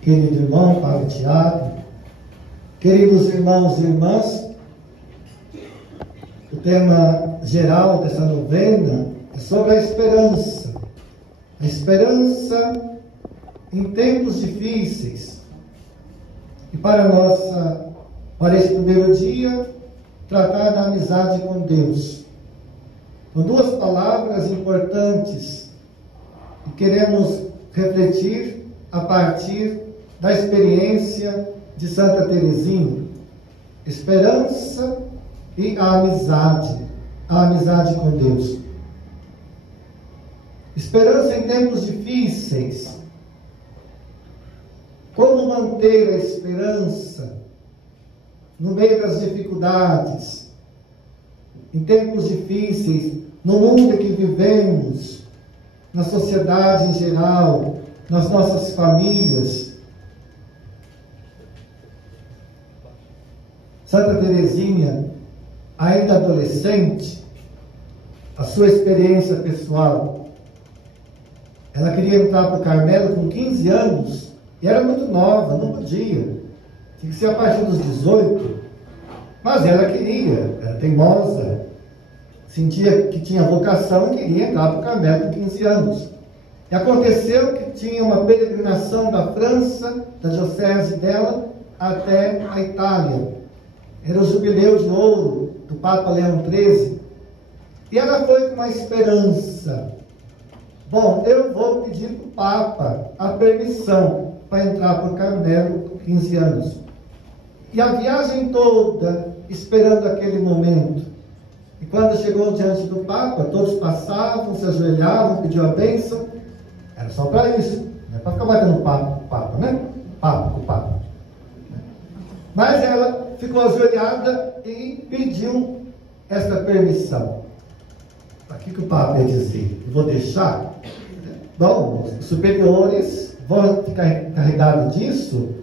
Querido irmão Padre Tiago, queridos irmãos e irmãs, o tema geral dessa novena é sobre a esperança. A esperança em tempos difíceis. E para esse primeiro dia, tratar da amizade com Deus. São duas palavras importantes que queremos refletir a partir da experiência de Santa Teresinha. Esperança e a amizade com Deus. Esperança em tempos difíceis. Como manter a esperança no meio das dificuldades, em tempos difíceis, no mundo que vivemos, na sociedade em geral, nas nossas famílias. Santa Teresinha, ainda adolescente, a sua experiência pessoal, ela queria entrar para o Carmelo com 15 anos, e era muito nova, não podia. Tinha que ser a partir dos 18. Mas ela queria, era teimosa, sentia que tinha vocação e queria entrar para o Carmelo com 15 anos. E aconteceu que tinha uma peregrinação da França, da diocese dela, até a Itália. Era o jubileu de ouro do Papa Leão XIII. E ela foi com uma esperança. Bom, eu vou pedir para o Papa a permissão para entrar para o Carmelo com 15 anos. E a viagem toda esperando aquele momento. E quando chegou diante do Papa, todos passavam, se ajoelhavam, pediam a bênção. Era só para isso, não é para ficar batendo papo com o Papa, né? Papo com o Papa. Mas ela ficou ajoelhada e pediu essa permissão. O que o Papa ia dizer? Eu vou deixar? Bom, os superiores vão ficar encarregados disso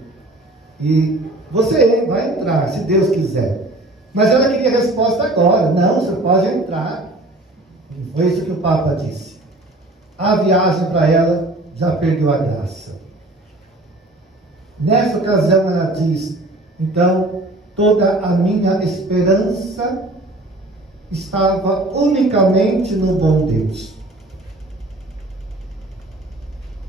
e você vai entrar, se Deus quiser. Mas ela queria resposta agora. Não, você pode entrar. Não foi isso que o Papa disse. A viagem para ela já perdeu a graça. Nessa ocasião ela diz, então, toda a minha esperança estava unicamente no bom Deus.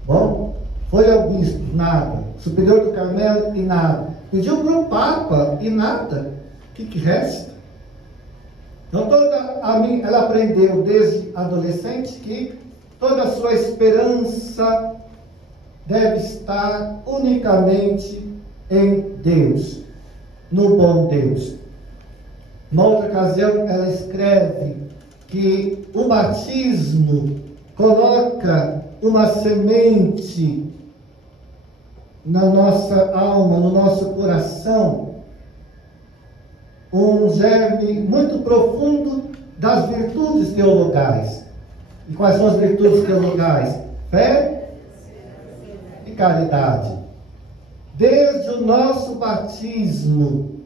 Bom, foi ao bispo, nada. Superior do Carmelo, e nada. Pediu para o Papa, e nada. O que resta? Então, ela aprendeu desde adolescente que toda a sua esperança deve estar unicamente em Deus, no bom Deus. Numa outra ocasião, ela escreve que o batismo coloca uma semente na nossa alma, no nosso coração, um germe muito profundo das virtudes teologais. E quais são as virtudes teologais? Fé e caridade. Desde o nosso batismo,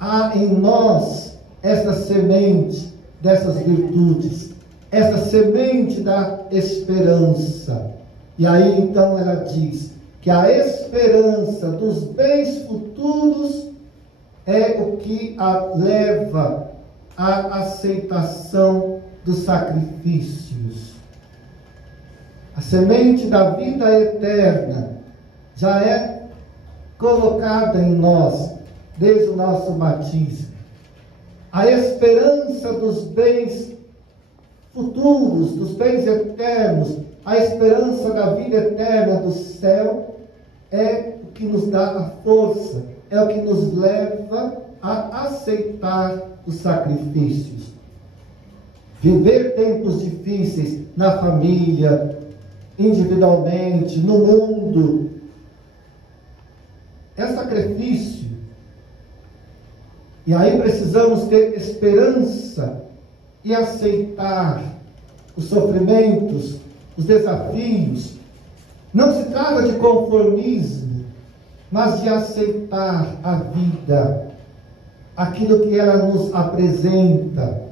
há em nós essa semente dessas virtudes, essa semente da esperança. E aí então ela diz que a esperança dos bens futuros é o que a leva à aceitação dos sacrifícios. A semente da vida eterna já é colocada em nós desde o nosso batismo. A esperança dos bens futuros, dos bens eternos, a esperança da vida eterna do céu é o que nos dá a força, é o que nos leva a aceitar os sacrifícios. Viver tempos difíceis na família, individualmente, no mundo, é sacrifício. E aí precisamos ter esperança e aceitar os sofrimentos, os desafios. Não se trata de conformismo, mas de aceitar a vida, aquilo que ela nos apresenta,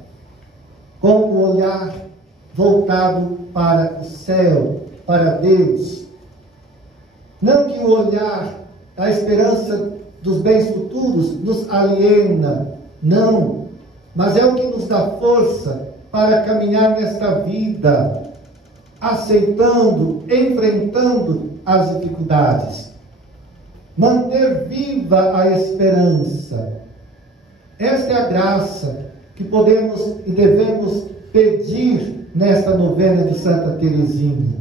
com o olhar voltado para o céu, para Deus. Não que o olhar, a esperança dos bens futuros nos aliena, não, mas é o que nos dá força para caminhar nesta vida, aceitando, enfrentando as dificuldades. Manter viva a esperança. Esta é a graça que podemos e devemos pedir nesta novena de Santa Teresinha.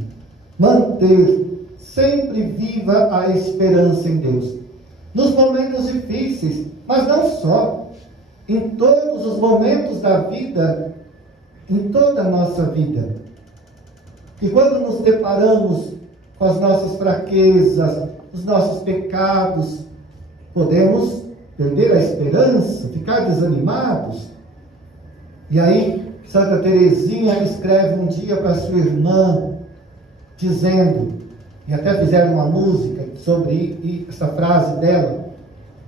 Manter sempre viva a esperança em Deus. Nos momentos difíceis, mas não só. Em todos os momentos da vida, em toda a nossa vida. E quando nos deparamos com as nossas fraquezas, os nossos pecados, podemos perder a esperança, ficar desanimados. E aí, Santa Teresinha escreve um dia para sua irmã, dizendo, e até fizeram uma música sobre essa frase dela,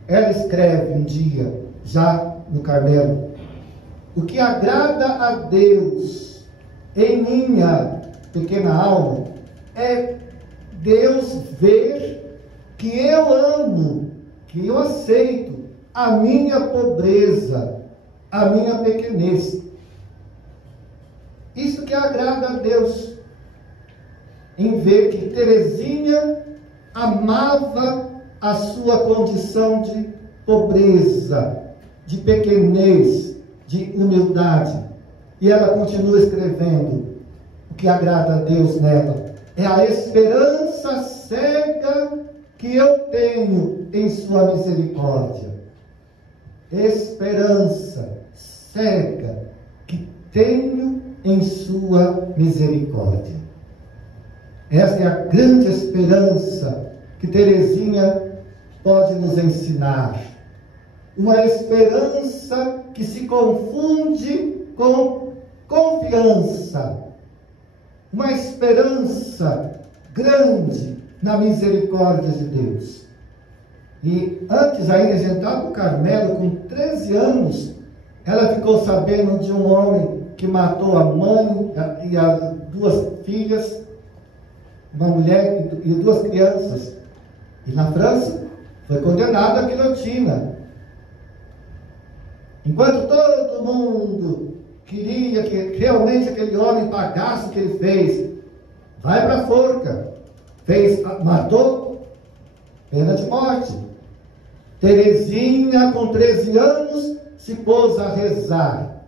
ela escreve um dia, já no Carmelo: o que agrada a Deus em minha pequena alma é Deus ver que eu amo, que eu aceito a minha pobreza, a minha pequenez. Isso que agrada a Deus, em ver que Teresinha amava a sua condição de pobreza, de pequenez, de humildade. E ela continua escrevendo: o que agrada a Deus nela é a esperança cega que eu tenho em sua misericórdia. Esperança cega que tenho em sua misericórdia. Esta é a grande esperança que Teresinha pode nos ensinar. Uma esperança que se confunde com confiança. Uma esperança grande na misericórdia de Deus. E antes ainda de entrar para o Carmelo, com 13 anos, ela ficou sabendo de um homem que matou a mãe e as 2 filhas, uma mulher e 2 crianças. E na França foi condenado à guilhotina. Enquanto todo mundo queria que realmente aquele homem pagasse o que ele fez, vai para a forca. Matou, pena de morte. Teresinha, com 13 anos, se pôs a rezar.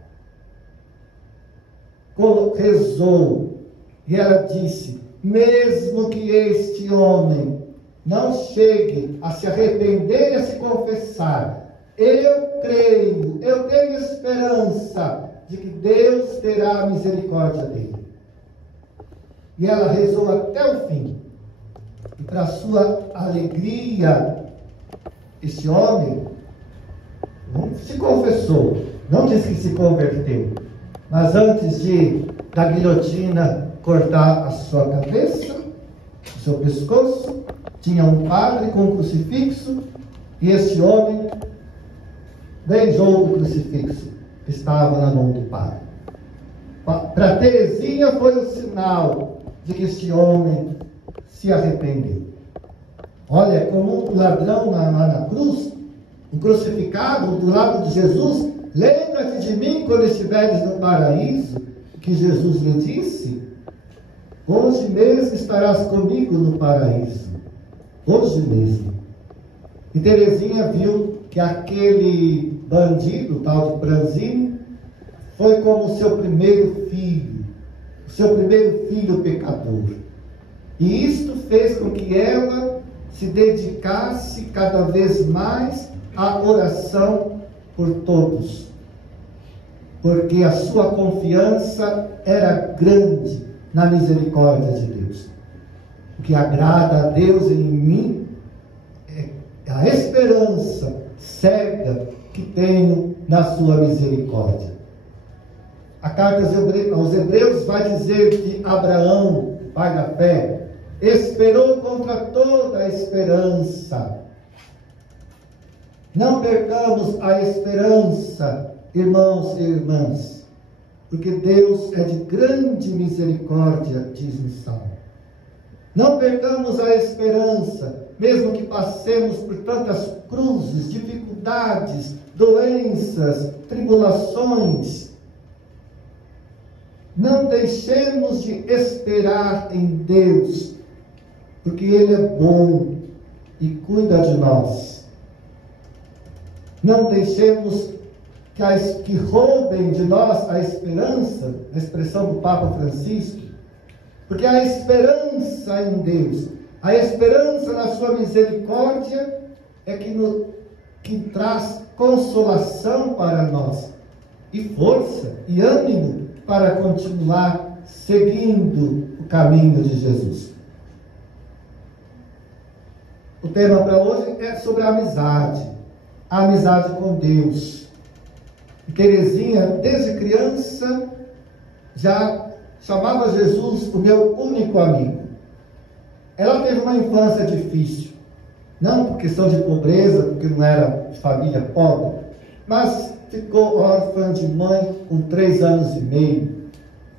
Rezou. E ela disse: mesmo que este homem não chegue a se arrepender e a se confessar, eu creio, eu tenho esperança de que Deus terá misericórdia dele. E ela rezou até o fim. E para sua alegria, esse homem não se confessou, não disse que se converteu, mas antes da guilhotina cortar a sua cabeça, o seu pescoço, tinha um padre com um crucifixo, e esse homem beijou o crucifixo que estava na mão do padre. Para Teresinha foi o sinal de que este homem se arrependeu. Olha, como um ladrão na cruz, um crucificado do lado de Jesus: lembra-te de mim quando estiveres no paraíso, que Jesus lhe disse: hoje mesmo estarás comigo no paraíso. Hoje mesmo. E Teresinha viu que aquele bandido, o tal de Pranzini, foi como o seu primeiro filho, o seu primeiro filho pecador. E isto fez com que ela se dedicasse cada vez mais à oração por todos, porque a sua confiança era grande na misericórdia de Deus. O que agrada a Deus em mim é a esperança cega que tenho na sua misericórdia. A carta aos Hebreus vai dizer que Abraão, pai da fé, esperou contra toda a esperança. Não percamos a esperança, irmãos e irmãs, porque Deus é de grande misericórdia, diz no Salmo. Não perdamos a esperança, mesmo que passemos por tantas cruzes, dificuldades, doenças, tribulações. Não deixemos de esperar em Deus, porque Ele é bom e cuida de nós. Não deixemos que roubem de nós a esperança, a expressão do Papa Francisco, porque a esperança em Deus, a esperança na sua misericórdia é que traz consolação para nós, e força e ânimo para continuar seguindo o caminho de Jesus. O tema para hoje é sobre a amizade com Deus. E Teresinha, desde criança, já chamava Jesus o meu único amigo. Ela teve uma infância difícil, não por questão de pobreza, porque não era de família pobre, mas ficou órfã de mãe com 3 anos e meio.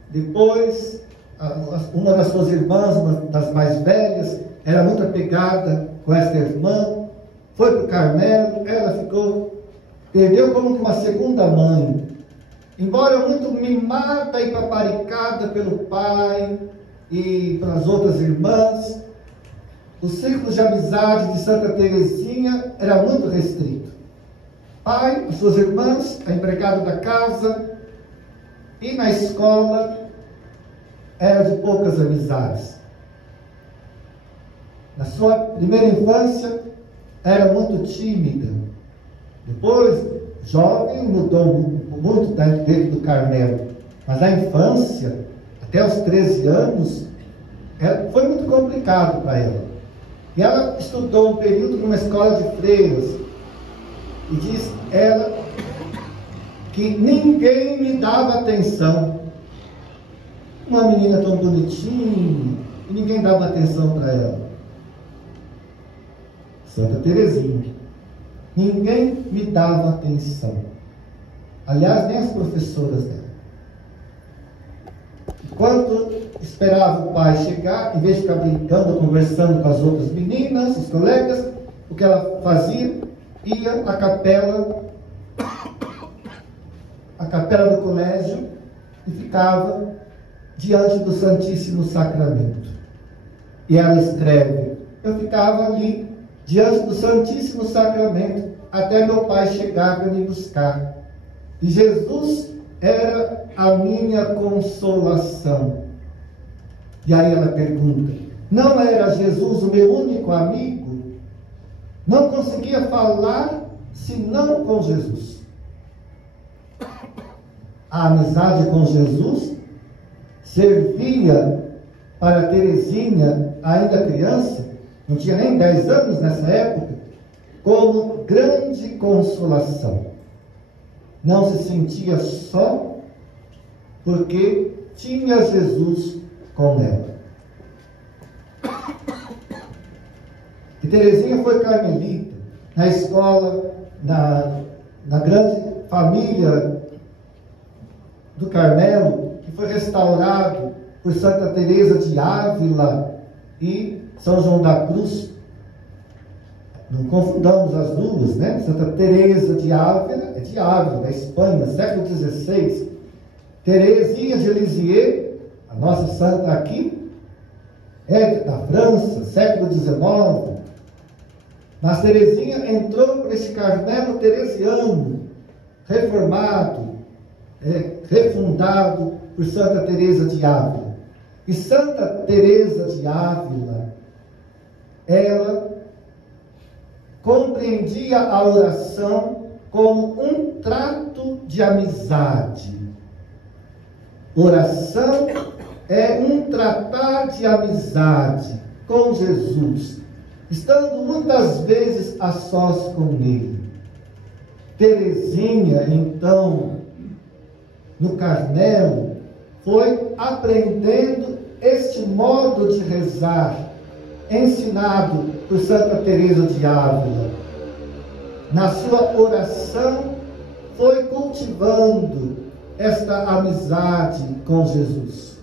Depois, uma das suas irmãs, uma das mais velhas, era muito apegada com esta irmã, foi para o Carmelo, ela perdeu como uma segunda mãe. Embora muito mimada e paparicada pelo pai e pelas outras irmãs, o círculo de amizade de Santa Teresinha era muito restrito. Pai, as suas irmãs, a empregada da casa, e na escola era de poucas amizades. Na sua primeira infância era muito tímida. Depois, jovem, mudou muito dentro do Carmelo. Mas na infância, até os 13 anos, foi muito complicado para ela. E ela estudou um período numa escola de freiras. E diz ela que ninguém me dava atenção. Uma menina tão bonitinha, e ninguém dava atenção para ela. Santa Teresinha. Ninguém me dava atenção. Aliás, nem as professoras dela. Enquanto esperava o pai chegar, em vez de ficar brincando, conversando com as outras meninas, os colegas, o que ela fazia? Ia à capela do colégio e ficava diante do Santíssimo Sacramento. E ela escreve: eu ficava ali diante do Santíssimo Sacramento até meu pai chegar para me buscar. E Jesus era a minha consolação. E aí ela pergunta: não era Jesus o meu único amigo? Não conseguia falar senão com Jesus. A amizade com Jesus servia para Teresinha, ainda criança, não tinha nem 10 anos nessa época, como grande consolação. Não se sentia só, porque tinha Jesus com ela. E Teresinha foi carmelita, na escola, na grande família do Carmelo, que foi restaurado por Santa Teresa de Ávila e São João da Cruz. Não confundamos as duas, né? Santa Teresa de Ávila, é de Ávila, da Espanha, século XVI. Teresinha de Lisieux, a nossa santa aqui, é da França, século XIX. Mas Teresinha entrou por este Carmelo teresiano, reformado, refundado por Santa Teresa de Ávila. E Santa Teresa de Ávila, ela compreendia a oração como um trato de amizade. Oração é um tratar de amizade com Jesus, estando muitas vezes a sós com Ele. Teresinha, então, no Carmelo, foi aprendendo este modo de rezar, ensinado por Santa Teresa de Ávila. Na sua oração, foi cultivando esta amizade com Jesus.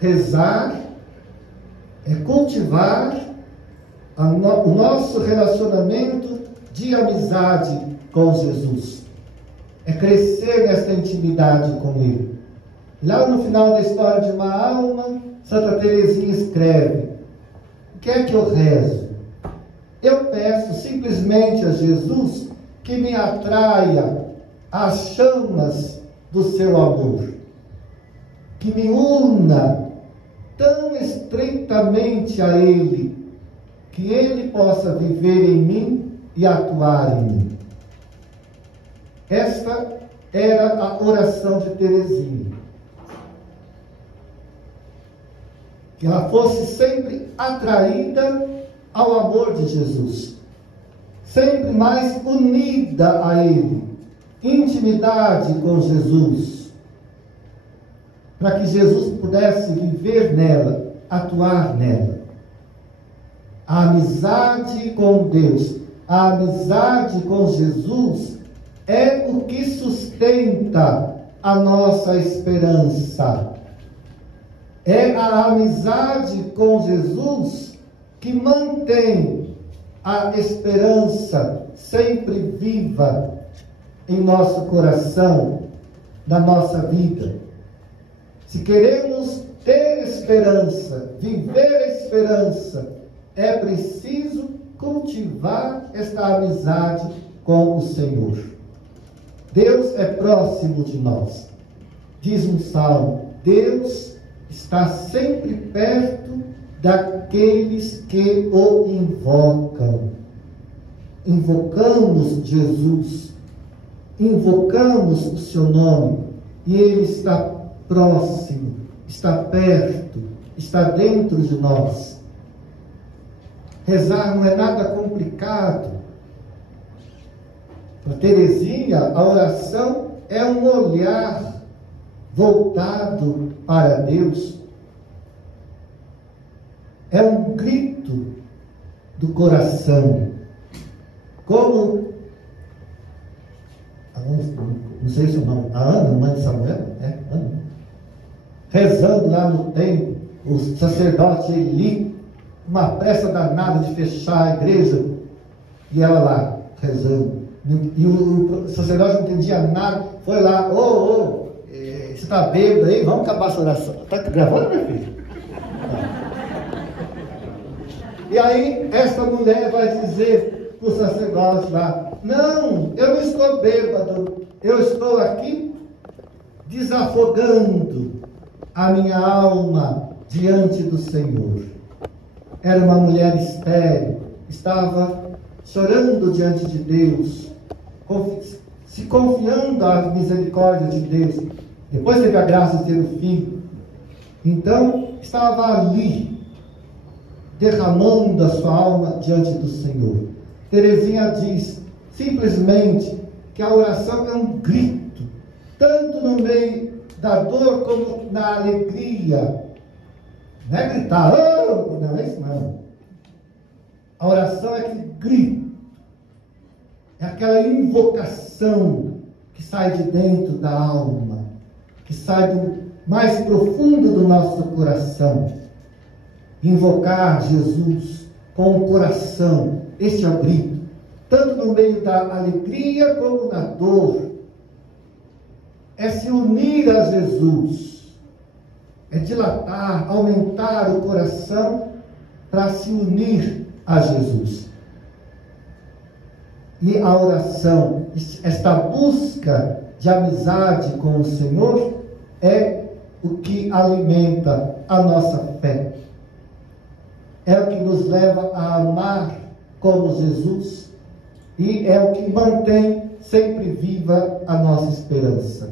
Rezar é cultivar o nosso relacionamento de amizade com Jesus. É crescer nessa intimidade com Ele. Lá no final da história de uma alma, Santa Teresinha escreve: o que é que eu rezo? Eu peço simplesmente a Jesus que me atraia às chamas do seu amor, que me una tão estreitamente a Ele, que Ele possa viver em mim e atuar em mim. Esta era a oração de Teresinha. Que ela fosse sempre atraída ao amor de Jesus, sempre mais unida a Ele, intimidade com Jesus, para que Jesus pudesse viver nela, atuar nela. A amizade com Deus, a amizade com Jesus é o que sustenta a nossa esperança. É a amizade com Jesus que mantém a esperança sempre viva em nosso coração, na nossa vida. Se queremos ter esperança, viver a esperança, é preciso cultivar esta amizade com o Senhor. Deus é próximo de nós. Diz um salmo: Deus está sempre perto daqueles que o invocam. Invocamos Jesus, invocamos o seu nome, e Ele está próximo, está perto, está dentro de nós. Rezar não é nada complicado. Para Teresinha, a oração é um olhar voltado para Deus. É um grito do coração. Como, não sei se é o nome, a Ana, mãe de Samuel, Ana, rezando lá no templo, o sacerdote Eli, uma pressa danada de fechar a igreja, e ela lá, rezando. E o sacerdote não entendia nada, foi lá: você está bêbado aí? Vamos acabar essa oração. Está gravando, meu filho? E aí, essa mulher vai dizer para o sacerdote lá: não, eu não estou bêbado, eu estou aqui desafogando a minha alma diante do Senhor. Era uma mulher estéril, estava chorando diante de Deus, se confiando à misericórdia de Deus. Depois teve a graça de ter o filho. Então, estava ali, derramando a sua alma diante do Senhor. Teresinha diz simplesmente que a oração é um grito, tanto no meio da dor como na alegria. Não é gritar: oh! Não é isso não. A oração é aquele grito, é aquela invocação que sai de dentro da alma, que sai do mais profundo do nosso coração. Invocar Jesus com o coração, este é o grito, tanto no meio da alegria como na dor. É se unir a Jesus, é dilatar, aumentar o coração para se unir a Jesus. E a oração, esta busca de amizade com o Senhor, é o que alimenta a nossa fé. É o que nos leva a amar como Jesus, e é o que mantém sempre viva a nossa esperança.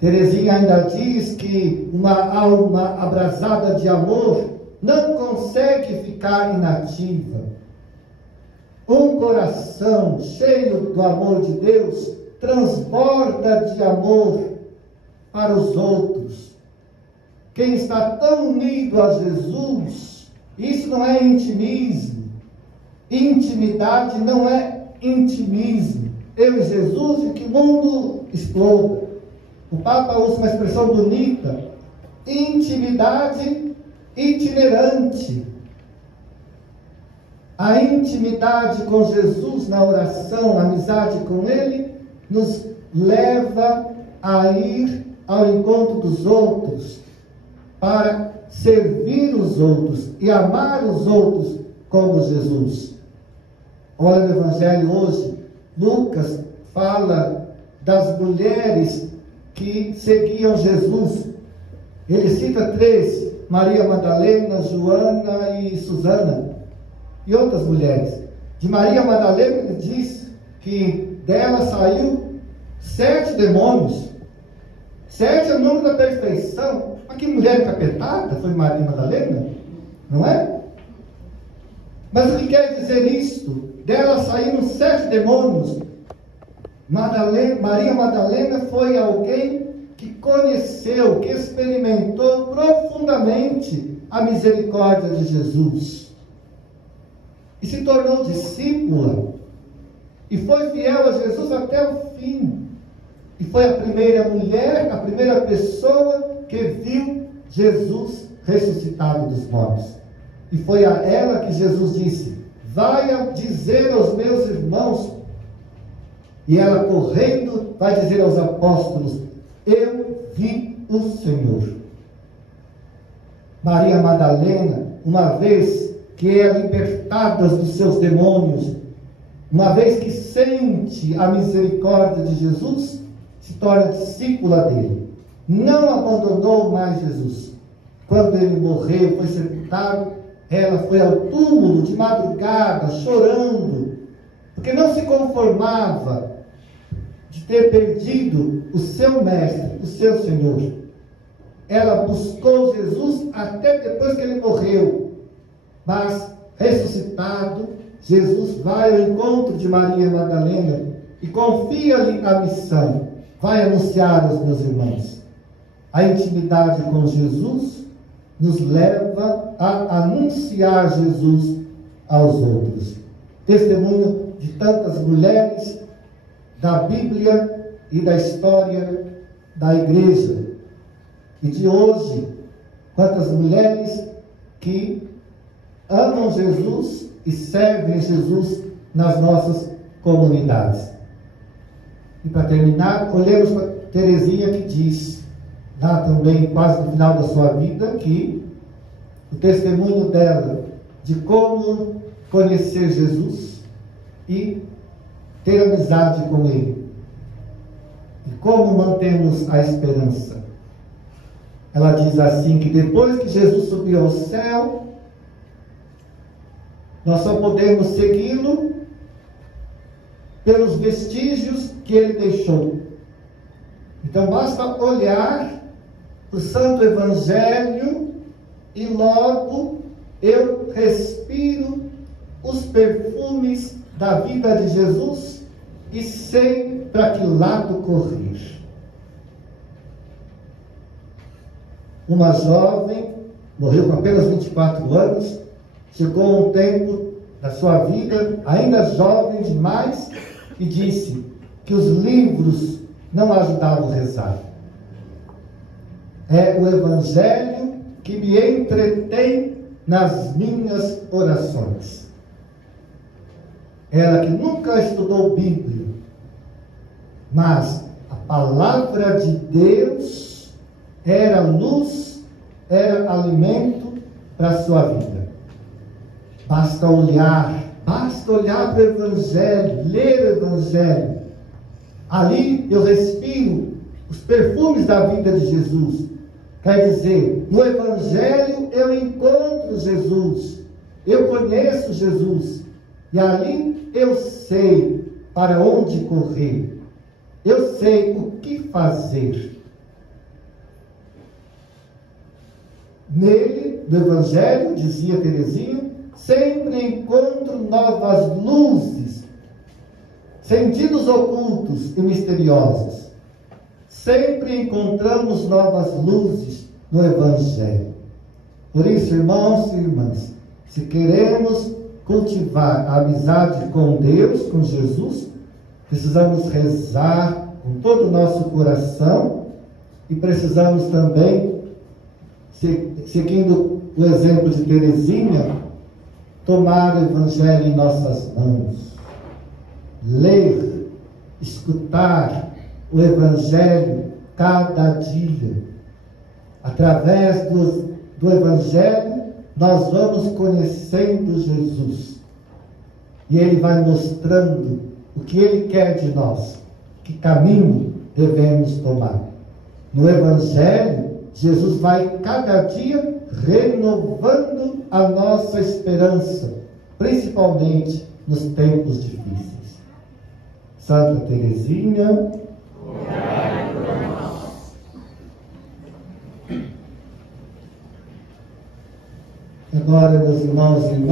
Teresinha ainda diz que uma alma abrasada de amor não consegue ficar inativa. Um coração cheio do amor de Deus transborda de amor para os outros. Quem está tão unido a Jesus, isso não é intimismo. Intimidade não é intimismo. Eu e Jesus, e que o mundo exploda. O Papa usa uma expressão bonita: intimidade itinerante. A intimidade com Jesus na oração, a amizade com Ele, nos leva a ir ao encontro dos outros, para servir os outros e amar os outros como Jesus. Olha no Evangelho hoje, Lucas fala das mulheres que seguiam Jesus. Ele cita 3, Maria Madalena, Joana e Susana, e outras mulheres. De Maria Madalena ele diz que dela saiu 7 demônios. 7 é o número da perfeição. Mas que mulher encapetada foi Maria Madalena? Não é? Mas o que quer dizer isto? Dela saíram 7 demônios. Maria Madalena foi alguém que conheceu, que experimentou profundamente a misericórdia de Jesus. E se tornou discípula. E foi fiel a Jesus até o fim. E foi a primeira mulher, a primeira pessoa que viu Jesus ressuscitado dos mortos. E foi a ela que Jesus disse: vai a dizer aos meus irmãos. E ela correndo vai dizer aos apóstolos: eu vi o Senhor. Maria Madalena, uma vez que é libertada dos seus demônios, uma vez que sente a misericórdia de Jesus, se torna discípula dele. Não abandonou mais Jesus. Quando ele morreu, foi sepultado, ela foi ao túmulo de madrugada, chorando, porque não se conformava de ter perdido o seu mestre, o seu Senhor. Ela buscou Jesus até depois que ele morreu. Mas, ressuscitado, Jesus vai ao encontro de Maria Madalena e confia-lhe a missão: vai anunciar aos meus irmãos. A intimidade com Jesus nos leva a anunciar Jesus aos outros. Testemunho de tantas mulheres da Bíblia e da história da igreja. E de hoje, quantas mulheres que amam Jesus e servem Jesus nas nossas comunidades. E para terminar, olhemos para Teresinha, que diz, lá também quase no final da sua vida, que o testemunho dela de como conhecer Jesus e ter amizade com Ele. E como mantemos a esperança. Ela diz assim, que depois que Jesus subiu ao céu, nós só podemos segui-lo pelos vestígios que Ele deixou. Então basta olhar o Santo Evangelho e logo eu respiro os perfumes da vida de Jesus e sei para que lado correr. Uma jovem, morreu com apenas 24 anos, chegou a um tempo da sua vida, ainda jovem demais, e disse que os livros não ajudavam a rezar. É o Evangelho que me entretém nas minhas orações. Ela que nunca estudou Bíblia, mas a palavra de Deus era luz, era alimento para a sua vida. Basta olhar para o Evangelho, ler o Evangelho. Ali eu respiro os perfumes da vida de Jesus. Quer dizer, no Evangelho eu encontro Jesus, eu conheço Jesus, e ali eu sei para onde correr, eu sei o que fazer. Nele, no Evangelho, dizia Teresinha, sempre encontro novas luzes, sentidos ocultos e misteriosos. Sempre encontramos novas luzes no Evangelho. Por isso, irmãos e irmãs, se queremos cultivar a amizade com Deus, com Jesus, precisamos rezar com todo o nosso coração e precisamos também, seguindo o exemplo de Teresinha, tomar o Evangelho em nossas mãos, ler, escutar o Evangelho cada dia. Através do Evangelho, nós vamos conhecendo Jesus. E Ele vai mostrando o que Ele quer de nós, que caminho devemos tomar. No Evangelho, Jesus vai cada dia renovando a nossa esperança, principalmente nos tempos difíceis. Santa Teresinha, orai por nós. Agora, meus irmãos e irmãs,